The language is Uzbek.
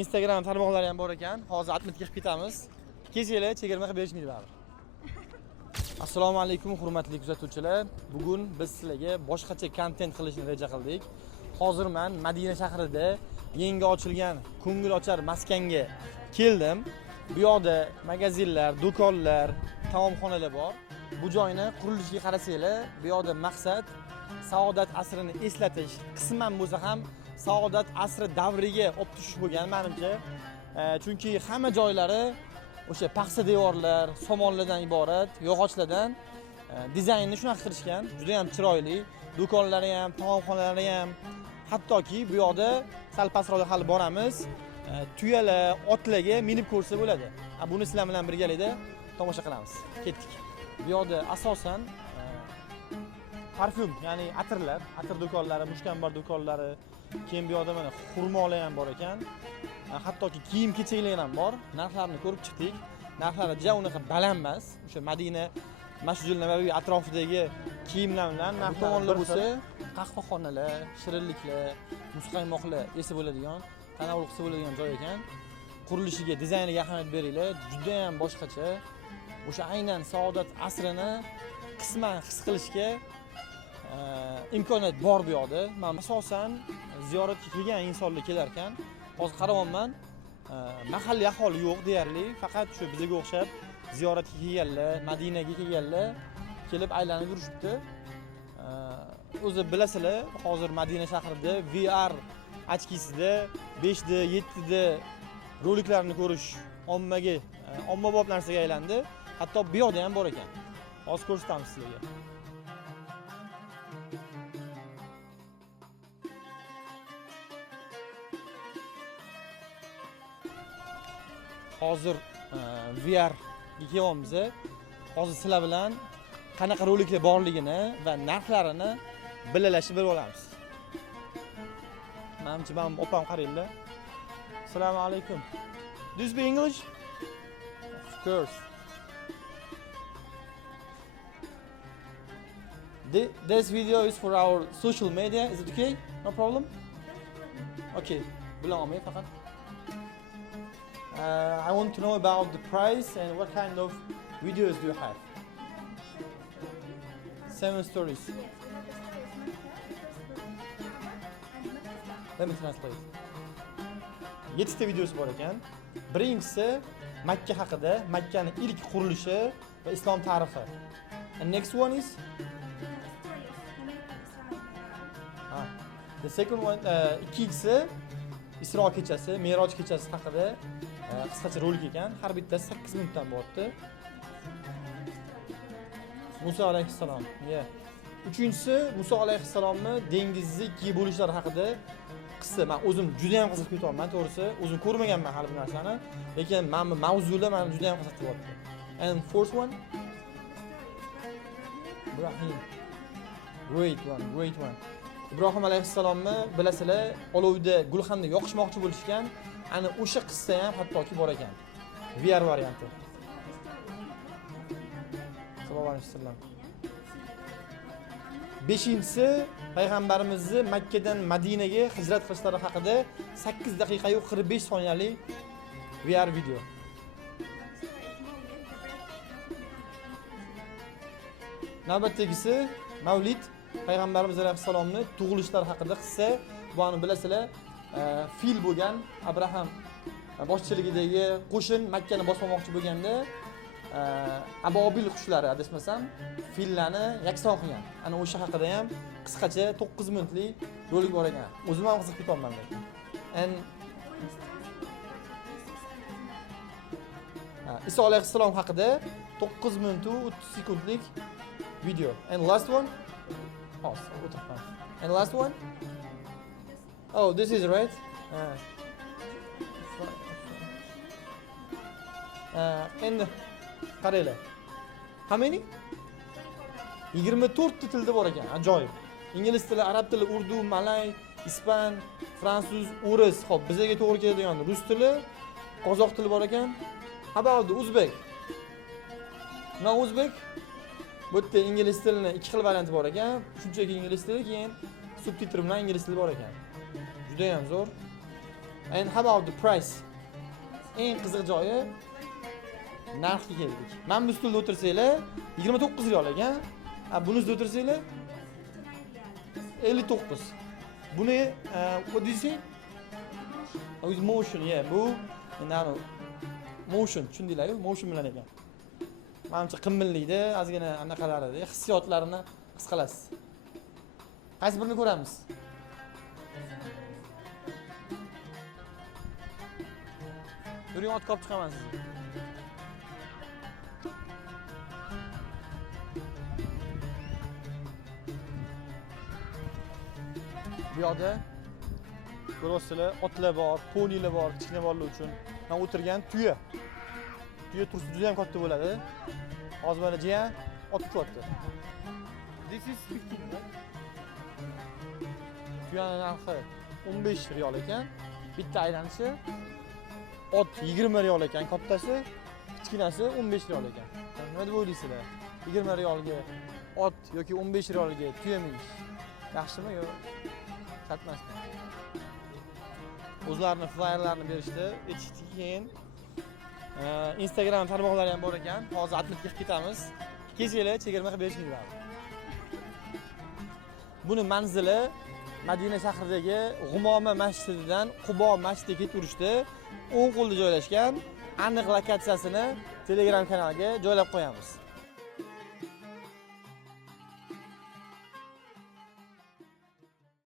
Instagram tarmoqlari ham bor ekan. Hozir atmitga qilib ketamiz. Kelinglar, chegirma qilib berishmaydi baribir. Assalomu alaykum hurmatli kuzatuvchilar. Bugun biz sizlarga boshqacha kontent qilishni reja qildik. Hozir men Madina shahrida yangi ochilgan ko'ngilochar maskanga keldim. Bu yoqda magazinlar, do'konlar, taomxonalar bor. Bu joyni qurilishiga qarasanglar, bu yoqda maqsad saodat asrini eslatish, qisman bo'lsa ham saodat asri davriga olib tushish bo'lgan menimcha. Chunki hamma joylari o'sha paxsa devorlar, somonlardan iborat, yog'ochlardan dizaynni shunaqa qilishgan. Juda ham chiroyli. Do'konlari ham, taomxonalari ham, hattoki bu yoqda sal pastroqda hali boramiz. Tuyalar, otlarga minib ko'rsa bo'ladi. Buni sizlar bilan birgalikda tomosha qilamiz. Ketdik. Bu yoqda asosan parfyum, ya'ni atirlar, atir do'konlari, mushkambar do'konlari, keyin bu yoqda mana xurmolar ham bor ekan. Hattoki kiyim-kechaklar ham bor. Narxlarini ko'rib chiqdik. Narxlari juda unaqa baland emas. O'sha Madina Masjidul Nabaviy atrofidagi kiyimlar bilan narx tomonlar bo'lsa, qahvaxonalar, shirinliklar, muzqaymoqlar esi bo'ladigan, tanovul qilsa bo'ladigan joy ekan. Qurilishiga, dizayniga ahamiyat beringlar. Juda ham boshqacha. O'sha aynan saodat asrini qisman his qilishga imkoniyat bor bu yoqda. Men asosan ziyoratga kelgan insonlar kelar ekan. Hozir qarayapman, mahalliy aholi yo'q deyarli, faqat shu bizga o'xshab ziyoratga kelganlar, Madinaga kelganlar kelib aylanib yurishibdi. O'zi bilasizlar, hozir Madina shahrida VR ochkisida 5 da, 7 da roliklarni ko'rish ommaga, ommabop narsaga aylandi. Hatto bu yoqda ham bor ekan. Hozir ko'rsatamiz sizlarga. Hozir VR ga kelyapmiz. Hozir sizlar bilan qanaqa roliklar borligini va narxlarini bilalashib bilib olamiz. Menimcha men opam qaranglar. Assalomu alaykum. Do you speak English? Of course. This video is for our social media. Is it okay? No problem? Okay. Bilan me faqat. I want to know about the price and what kind of videos do you have? 7 stories. Let me translate. 7 ta videosi bor ekan. Birinchisi Makka haqida, Makkaning ilk qurilishi va islom tarixi. And next one is the second one, ikkinchisi Isro kechasi, Me'roj kechasi haqida qisqacha rolik ekan. Har bittasi 8 minutdan bo'lyapti. Musa alayhissalom. Uchinchisi Musa alayhissalomni dengizda ikkiga bo'lishlari haqida qissa. Men o'zim juda ham qiziqib ketyapman, to'g'risi. O'zim ko'rmaganman hali bu narsani, lekin men bu mavzular meni juda ham qiziqib ketyapti. And fourth one, Ibrahim. Great one. Ibrohim alayhissalomni bilasizlar, olovda gulxanda yoqishmoqchi bo'lishgan. Ana o'sha qissa ham hattoki bor ekan. VR varianti. Sallallohu alayhi vasallam. Beshinchisi payg'ambarimizni Makkadan Madinaga hijrat qilishlari haqida 8 daqiqa yu 45 soniyalik VR video. Navbatdagisi Mavlid payg'ambarimiz alayhissalomni tug'ilishlari haqida qissa. Buni bilasizlar, fil bo'lgan Abraham boshchiligidagi qo'shin Makkani bosmoqchi bo'lganda Abobil qushlari adashmasam fillarni yakson qilgan. Ana o'sha haqida ham qisqacha 9 minutlik rolik bor ekan. O'zim ham qiziqib ketyapman lekin. And Iso alayhissalom haqida 9 minut 30 sekundlik video. And last one? And last one? Oh, this is right. And qaranglar. How many? 24 ta tilda bor ekan. Ajoyib. Ingliz tili, arab tili, urdu, malay, ispan, fransuz, o'ris. Xo'p, bizga to'g'ri keladigan rus tili, qozoq tili bor ekan. How about the Uzbek? No Uzbek? Bu yerda ingliz tilining ikki xil varianti bor ekan. Shunchaki ingliz tili, keyin subtitr bilan ingliz tili bor ekan. Juda ham zo'r. And how about the price? Eng qiziq joyi narxga keldik. Mana bu stulda o'tirsanglar 29 riyol ekan. Buni ustida o'tirsanglar 59. Buni what do you say? With motion, yeah. Bu endi motion, tushundinglar-ku? Motion bilan ekan. Menimcha qimminlikda, ozgina anaqalarida hissiyotlarini his qilasiz. Qaysi birini ko'ramiz? Yuring, ot olib chiqaman sizni. Bu yoqda ko'ryapsizlar, otlar bor, ponilar bor, kichkina bolalar uchun. Men o'tirgan tuya. Tuya tursa juda ham katta bo'ladi. Hozir mana jiyan otib qo'yapti. This is 15, right? Tuyaning narxi 15 riyol ekan. Bitta aylanishi. Ot 20 riyol ekan, kattasi, kichkinasi 15 riyol ekan. Nima deb o'ylaysizlar? 20 riyolga ot yoki 15 riyolga tuya minish yaxshimi yo shatmasmi? O'zlarining flyerlarini berishdi, aytishdi keyin Instagram tarmoqlari ham bor ekan. Hozir atmitga qilib ketamiz. Kelinglar, chegirma qilib berishinglar. Buni manzili Madina shahridagi G'umoma masjididan Qubo masjidiga ketib yurishdi. O'ng qo'lda joylashgan. Aniq lokatsiyasini Telegram kanaliga joylab qo'yamiz.